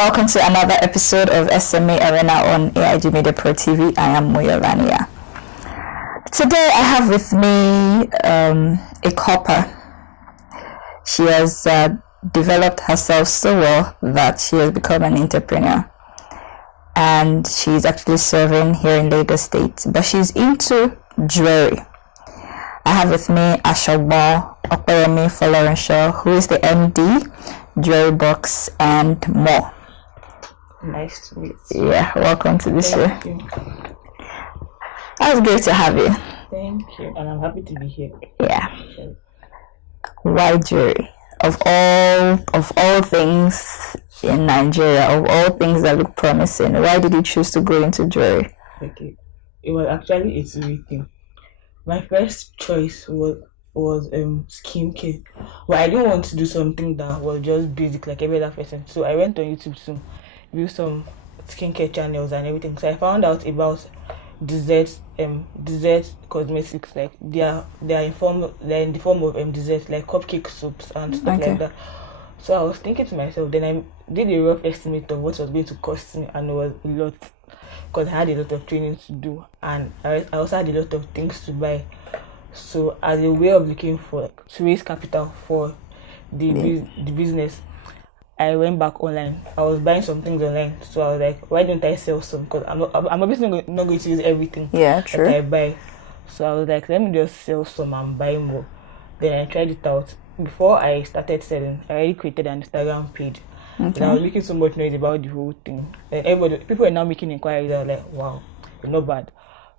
welcome to another episode of SME Arena on AIG Media Pro TV. I am Moyo Rania. Today I have with me a copper. She has developed herself so well that she has become an entrepreneur. And she's actually serving here in Lagos State. But she's into jewelry. I have with me Asogbon, Opeyemi who is the MD, Jewelry Box, and more. Nice to meet you. Yeah, welcome to the show. Thank you. It's great to have you. Thank you, and I'm happy to be here. Yeah. Why jewelry? Of all things in Nigeria, of all things that look promising, why did you choose to go into jewelry? Okay, it was actually a two thing. My first choice was skincare, but I didn't want to do something that was just basic like every other person. So I went on YouTube to view some skincare channels and everything. So I found out about dessert cosmetics, like they are in the form of desserts, like cupcake soups and stuff like that. So I was thinking to myself, then I did a rough estimate of what was going to cost me, and it was a lot because I had a lot of training to do, and I also had a lot of things to buy. So as a way of looking to raise capital for the business, I went back online. I was buying some things online, so I was like, why don't I sell some? Because I'm obviously not going to use everything that I buy. So I was like, let me just sell some and buy more. Then I tried it out. Before I started selling, I already created an Instagram page. And I was making so much noise about the whole thing. Like people are now making inquiries. I was like, wow, it's not bad.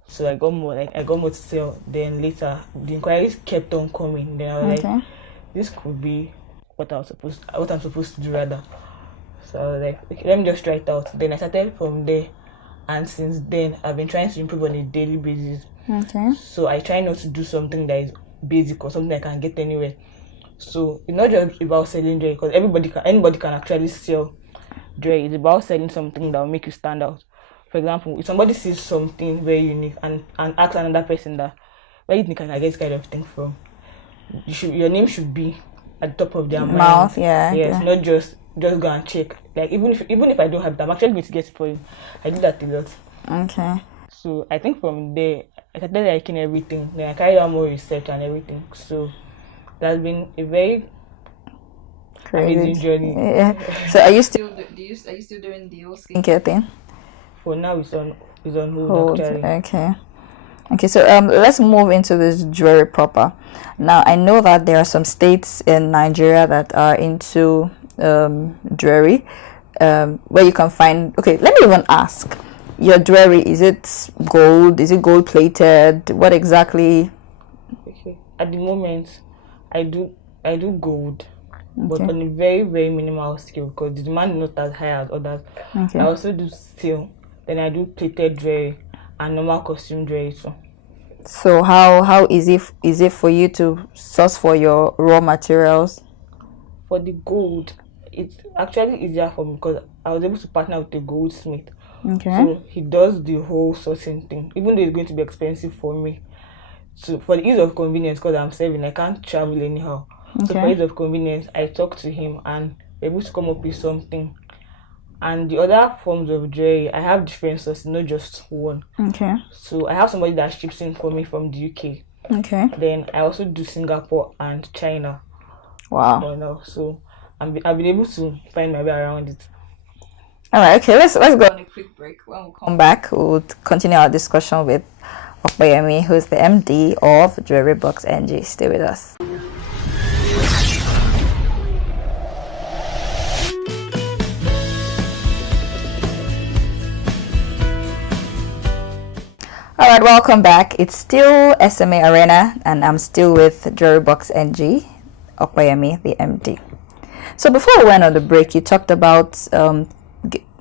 So I got more to sell. Then later, the inquiries kept on coming. Then I was like, this could be what I'm supposed to do rather. So I was like, okay, let me just try it out. Then I started from there, and since then I've been trying to improve on a daily basis. So I try not to do something that is basic or something I can get anywhere. So it's not just about selling jewelry, because anybody can actually sell jewelry. It's about selling something that will make you stand out. For example, if somebody sees something very unique and asks another person that, where do you think I can get this kind of thing from? Your name should be at the top of their mouth. Yes, not just go and check. Like even if I don't have that, I'm actually going to get it for you. I do that a lot. Okay. So I think from there I started liking everything. Then I carried out more research and everything. So that's been a very amazing journey. Yeah. So are you still doing the whole skincare thing? For now, it's on hold actually. Okay, so let's move into this jewelry proper. Now, I know that there are some states in Nigeria that are into jewelry, where you can find. Okay, let me even ask. Your jewelry, is it gold? Is it gold plated? What exactly? Okay. At the moment, I do gold, but on a very, very minimal scale because the demand is not as high as others. I also do steel. Then I do plated jewelry and normal costume jewelry too. So how easy is it for you to source for your raw materials? For the gold, it's actually easier for me because I was able to partner with a goldsmith. So he does the whole sourcing thing, even though it's going to be expensive for me. So for the ease of convenience, because I'm saving, I can't travel anyhow. So for ease of convenience, I talk to him and we're able to come up with something. And the other forms of jewelry, I have different sources, not just one. So I have somebody that ships in for me from the UK. Then I also do Singapore and China. Wow. So I've been able to find my way around it. All right. Okay. Let's go on a quick break. When we come back, we'll continue our discussion with Opeyemi, who is the MD of Jewelry Box NG. Stay with us. Alright, welcome back. It's still SME Arena and I'm still with Jewelry Box NG, Opeyemi, the MD. So before we went on the break, you talked about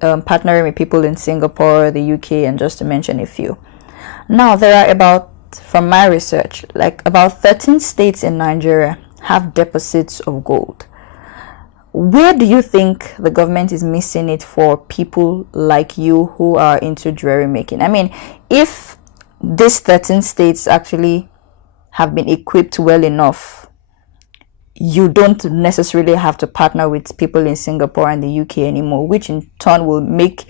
partnering with people in Singapore, the UK, and just to mention a few. Now there are from my research, like about 13 states in Nigeria have deposits of gold. Where do you think the government is missing it for people like you who are into jewelry making? I mean, if these 13 states actually have been equipped well enough, you don't necessarily have to partner with people in Singapore and the UK anymore, which in turn will make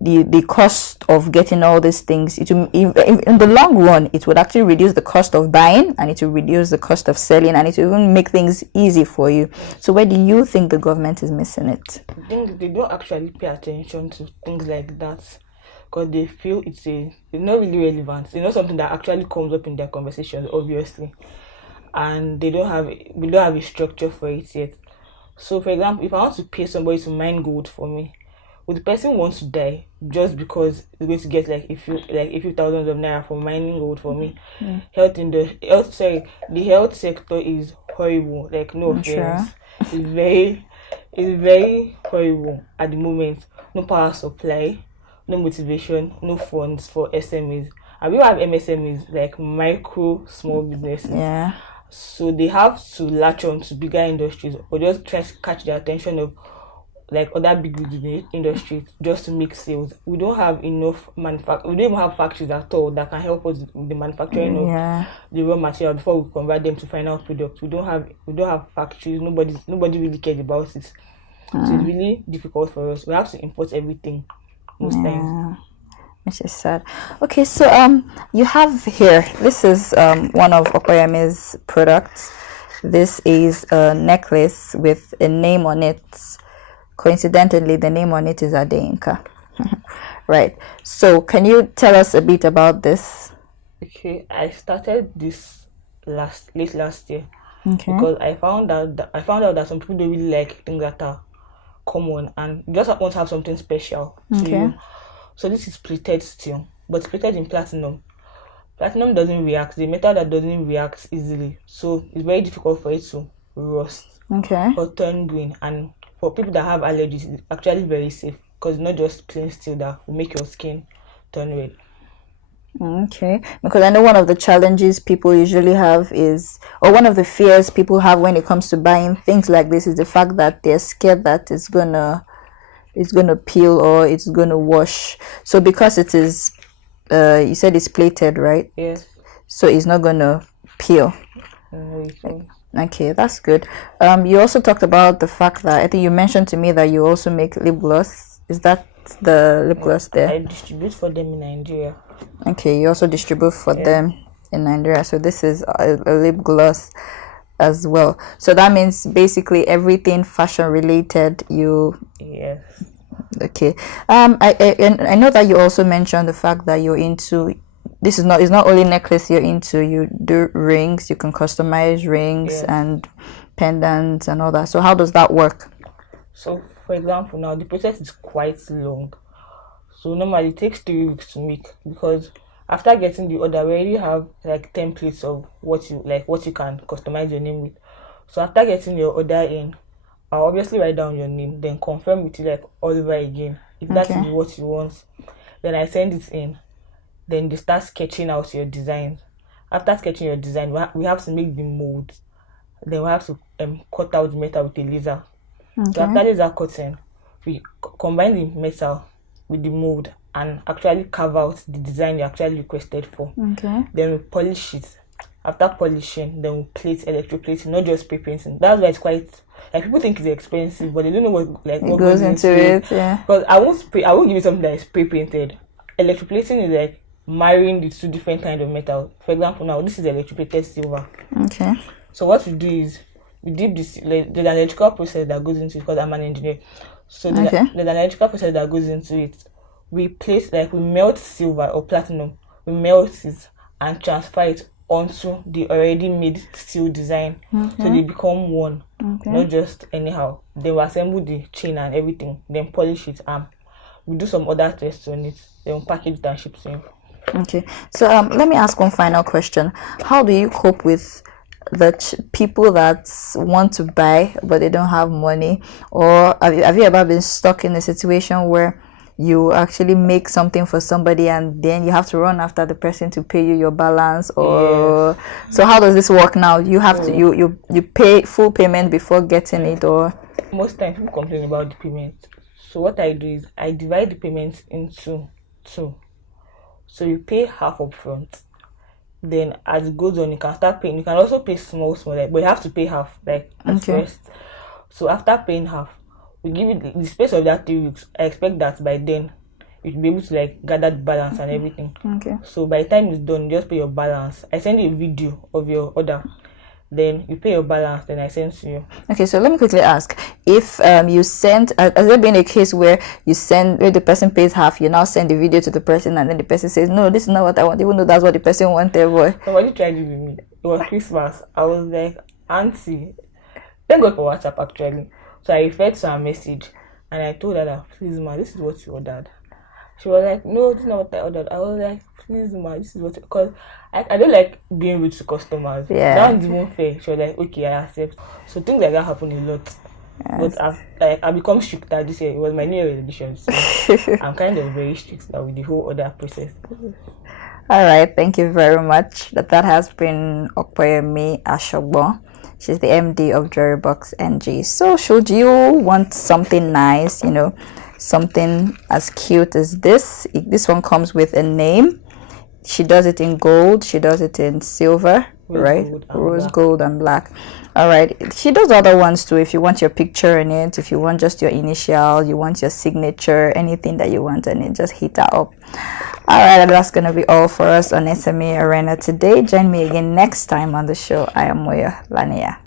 the cost of getting all these things, it will, in the long run, it would actually reduce the cost of buying, and it will reduce the cost of selling, and it will even make things easy for you. So where do you think the government is missing it? I think they don't actually pay attention to things like that because they feel it's not really relevant. It's not something that actually comes up in their conversations, obviously, and we don't have a structure for it yet. So, for example, if I want to pay somebody to mine gold for me, would the person want to die just because it's going to get like a few thousands of naira for mining gold for me? The health sector is horrible. Like, no offense, Sure. It's very horrible at the moment. No power supply, no motivation, no funds for SMEs. And we have MSMEs, like micro small businesses. Yeah. So they have to latch on to bigger industries or just try to catch the attention of like other big industries just to make sales. We don't have enough we don't even have factories at all that can help us with the manufacturing of the raw material before we convert them to final products. We don't have factories. Nobody really cares about it. So it's really difficult for us. We have to import everything most times. Which is sad. Okay, so you have here, this is one of Opeyemi's products. This is a necklace with a name on it. Coincidentally, the name on it is Adeinka. Right. So can you tell us a bit about this? Okay, I started this late last year. Okay. Because I found out that some people don't really like things that are common and you just want to have something special to you. So this is plated steel, but it's plated in platinum. Platinum doesn't react. The metal that doesn't react easily, so it's very difficult for it to rust or turn green. And for people that have allergies, it's actually very safe because it's not just plain steel that will make your skin turn red. Okay, because I know one of the challenges people usually have is, or one of the fears people have when it comes to buying things like this is the fact that they're scared that it's gonna peel or it's gonna wash. So because it is, you said it's plated, right? Yes. So it's not gonna peel. Okay, that's good. You also talked about the fact that I think you mentioned to me that you also make lip gloss. Is that the lip gloss there? I distribute for them in Nigeria. Okay, you also distribute for them in Nigeria. So this is a lip gloss as well. So that means basically everything fashion related Yes. Okay. I know that you also mentioned the fact that you're into, it's not only necklace you're into, you do rings, you can customize rings and pendants and all that. So how does that work? So for example, now the process is quite long. So normally it takes 3 weeks to make because after getting the order, we already have like templates of what you can customize your name with. So after getting your order in, I'll obviously write down your name, then confirm with you like all over again. If that is what you want, then I send it in. Then they start sketching out your design. After sketching your design, we have to make the mold. Then we have to cut out the metal with a laser. So after laser cutting, we combine the metal with the mold and actually carve out the design you actually requested for. Then we polish it. After polishing, then we plate, electroplating, not just spray painting. That's why it's quite like people think it's expensive, but they don't know what goes into it. Yeah. Because I won't give you something that is spray painted. Electroplating is like marrying the two different kinds of metal. For example, now this is electroplated silver. Okay. So what we do is we dip this. There's an electrical process that goes into it because I'm an engineer. So there's an electrical process that goes into it. We melt silver or platinum. We melt it and transfer it onto the already made steel design. So they become one, not just anyhow. Then we assemble the chain and everything, then polish it and we do some other tests on it, then we package it and ship to you. Okay, so let me ask one final question. How do you cope with the people that want to buy but they don't have money? Or have you ever been stuck in a situation where you actually make something for somebody and then you have to run after the person to pay you your balance? Or so how does this work now? You have to you pay full payment before getting it? Or most times people complain about the payment. So what I do is I divide the payments into two. So you pay half up front, Then as it goes on, you can start paying. You can also pay small, like, but you have to pay half, like at first. So after paying half, we give you the space of that 3 weeks. I expect that by then you should be able to like gather the balance and everything. Okay. So by the time it's done, just pay your balance. I send you a video of your order. Then you pay your balance, then I send to you. Okay, so let me quickly ask, if you send, has there been a case where you send, where the person pays half, you now send the video to the person, and then the person says, no, this is not what I want, even though that's what the person wanted, boy? Somebody tried it with me. It was Christmas. I was like, Auntie, thank God for WhatsApp actually. So I referred to her message, and I told her that, please ma, this is what you ordered. She was like, no, this is not what I ordered. I was like, please ma, this is what, because I don't like being rude to customers. Yeah. That's more fair. She was like, okay, I accept. So things like that happen a lot. Yes. But I've become stricter this year. It was my new year resolution. So I'm kind of very strict now with the whole order process. All right, thank you very much. That has been Opeyemi Asogbon. She's the MD of Box NG. So should you want something nice, you know, something as cute as this one comes with a name. She does it in gold, she does it in silver, rose gold and black. All right, she does other ones too. If you want your picture in it, if you want just your initial, you want your signature, anything that you want in it, just hit her up. All right, that's gonna be all for us on SME Arena today. Join me again next time on the show. I am Moya Lania.